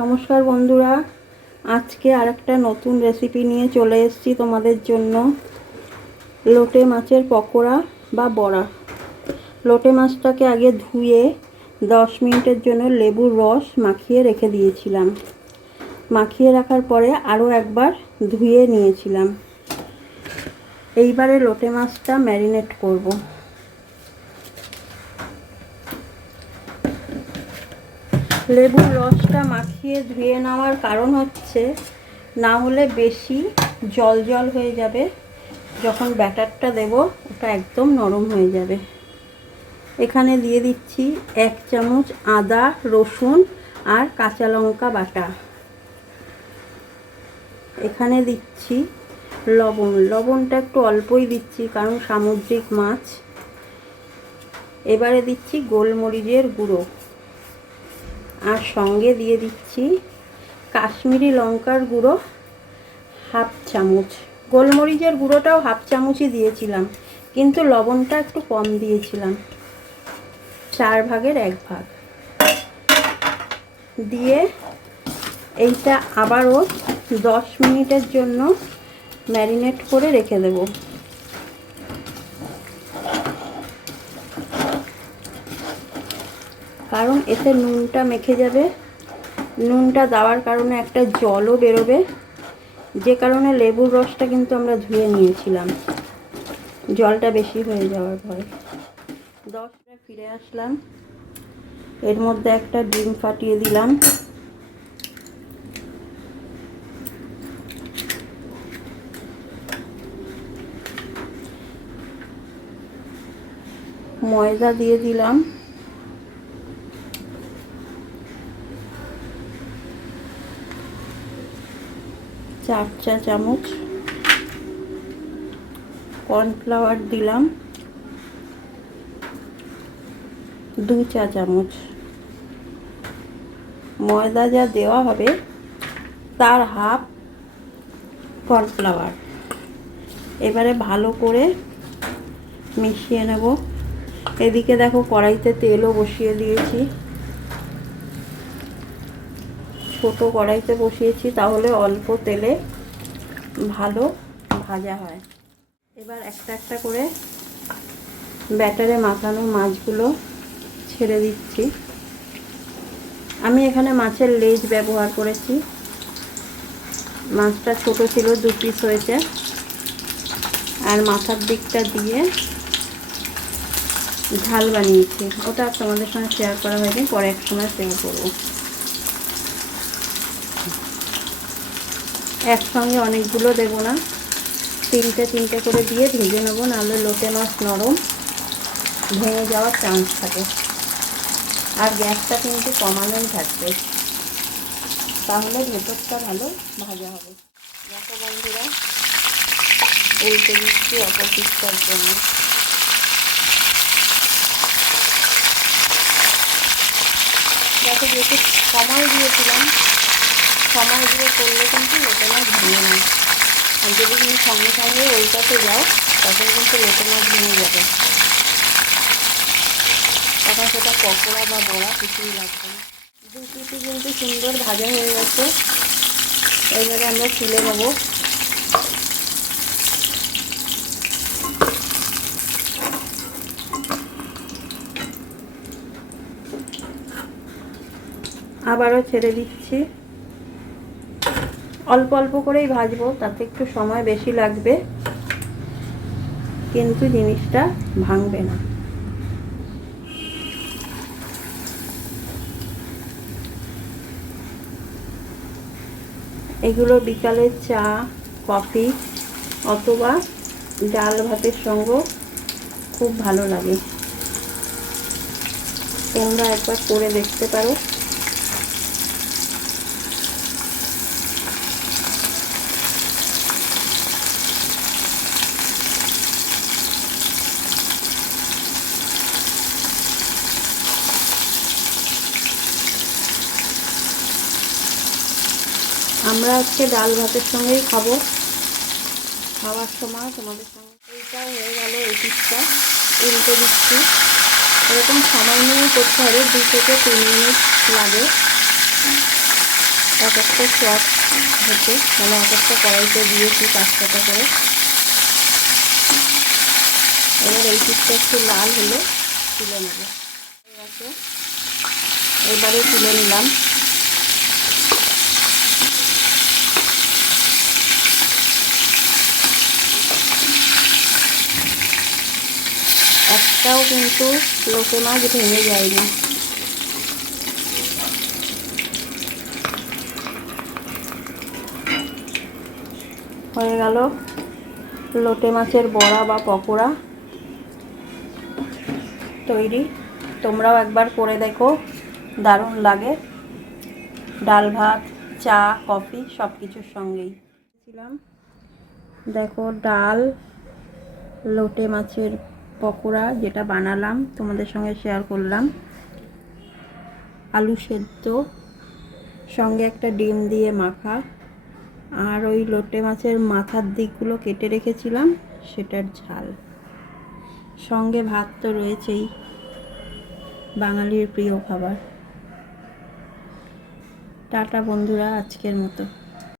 নমস্কার বন্ধুরা, আজকে আরেকটা নতুন রেসিপি নিয়ে চলে এসেছি তোমাদের জন্য। লোটে মাছের পকোড়া বা বড়া। লোটে মাছটাকে আগে ধুয়ে 10 মিনিটের জন্য লেবুর রস মাখিয়ে রেখে দিয়েছিলাম। মাখিয়ে রাখার পরে আরও একবার ধুয়ে নিয়েছিলাম। এইবারে লোটে মাছটা ম্যারিনেট করব। লেবুর রসটা মাখিয়ে ধুয়ে নেওয়ার কারণ হচ্ছে, না হলে বেশি জল জল হয়ে যাবে, যখন ব্যাটারটা দেব ওটা একদম নরম হয়ে যাবে। এখানে দিয়ে দিচ্ছি 1 চামচ আদা, রসুন আর কাঁচা লঙ্কা বাটা। এখানে দিচ্ছি লবণ। লবণটা একটু অল্পই দিচ্ছি, কারণ সামুদ্রিক মাছ। এবারে দিচ্ছি গোলমরিচের গুঁড়ো, আর সঙ্গে দিয়ে দিচ্ছি কাশ্মীরি লঙ্কার গুঁড়ো 1/2 চামচ। গোলমরিচের গুঁড়োটাও 1/2 চামচই দিয়েছিলাম, কিন্তু লবণটা একটু কম দিয়েছিলাম, 4 ভাগের 1 ভাগ দিয়ে এইটা আবারও 10 মিনিটের জন্য ম্যারিনেট করে রেখে দেব। কারণ এতে নুনটা মেখে যাবে। নুনটা দেওয়ার কারণে একটা জলও বেরোবে, যে কারণে লেবুর রসটা কিন্তু আমরা ধুয়ে নিয়েছিলাম, জলটা বেশি হয়ে যাওয়ার ভয়। 10 মিনিট ফিরে আসলাম। এর মধ্যে একটা ডিম ফাটিয়ে দিলাম। ময়দা দিয়ে দিলাম। চার চা চামচ কর্নফ্লাওয়ার দিলাম, 2 চা চামচ। ময়দা যা দেওয়া হবে তার হাফ কর্নফ্লাওয়ার। এবারে ভালো করে মিশিয়ে নেব। এদিকে দেখো, কড়াইতে তেলও বসিয়ে দিয়েছি। ছোট কড়াইতে বসিয়েছি, তাহলে অল্প তেলে ভালো ভাজা হয়। এবার একটা একটা করে ব্যাটারে মাখানো মাছগুলো ছেড়ে দিচ্ছি। আমি এখানে মাছের লেজ ব্যবহার করেছি। মাছটা ছোট ছিল, 2 পিস হয়েছে। আর মাথার দিকটা দিয়ে ঝাল বানিয়েছি, ওটা তোমাদের সঙ্গে শেয়ার করা হয়নি, পরে এক সময় শেয়ার করবো। একসঙ্গে অনেকগুলো দেবো না, 3টে করে দিয়ে ভেজে নেবো, নাহলে লোটে মাছ নরম, ভেঙে যাওয়ার চান্স থাকে। আর গ্যাসটা কিন্তু কমানোই থাকবে, তাহলে ভেতরটা ভালো ভাজা হবে। দেখো বন্ধুরা, উল্টে দিচ্ছি অপর পিসটার জন্য। দেখো, যেহেতু সময় দিয়েছিলাম, সময় দিয়ে করলে কিন্তু লোটে মাছ ভেঙে না। আর যদি তুমি সঙ্গে সঙ্গে উল্টাতে যাও, তখন কিন্তু লোটে মাছ ভেঙে যাবে, তখন সেটা পকোড়া বা বড়া কিছুই লাগবে না। 2 পিসই কিন্তু সুন্দর ভাজা হয়ে গেছে। এবারে আমরা তুলে নেব। আবারও ছেড়ে দিচ্ছি। অল্প অল্প করেই ভাজবো, তাতে একটু সময় বেশি লাগবে, কিন্তু জিনিসটা ভাঙবে না। এগুলো বিকালে চা, কফি অথবা ডাল ভাতের সঙ্গে খুব ভালো লাগে। তোমরা একবার করে দেখতে পারো। আমরা আজকে ডাল ভাতের সঙ্গেই খাবো। খাওয়ার সময় তোমাদের সঙ্গে এইটাও হয়ে গেল। এই পিসটা উল্টে দিচ্ছি। এরকম সময় নিয়ে করতে হবে, 2 থেকে 3 মিনিট লাগে। এক একটা চপ হচ্ছে, মানে এক একটা কড়াইতে দিয়েছি 5-6টা করে। এবার এই পিঠটা একটু লাল হলে তুলে নেব। ঠিক আছে, এবারে তুলে নিলাম। একটাও কিন্তু লোটে মাছ ভেঙে যায়নি। হয়ে গেল লোটে মাছের বড়া বা পকোড়া তৈরি। তোমরাও একবার করে দেখো, দারুণ লাগে। ডাল ভাত, চা, কফি সব কিছুর সঙ্গেই ছিলাম। দেখো ডাল, লোটে মাছের পকোড়া যেটা বানালাম তোমাদের সঙ্গে শেয়ার করলাম, আলু সেদ্ধ, সঙ্গে একটা ডিম দিয়ে মাখা, আর ওই লোটে মাছের মাথার দিকগুলো কেটে রেখেছিলাম সেটার ঝাল, সঙ্গে ভাত তো রয়েছেই, বাঙালির প্রিয় খাবার। টাটা বন্ধুরা, আজকের মতো।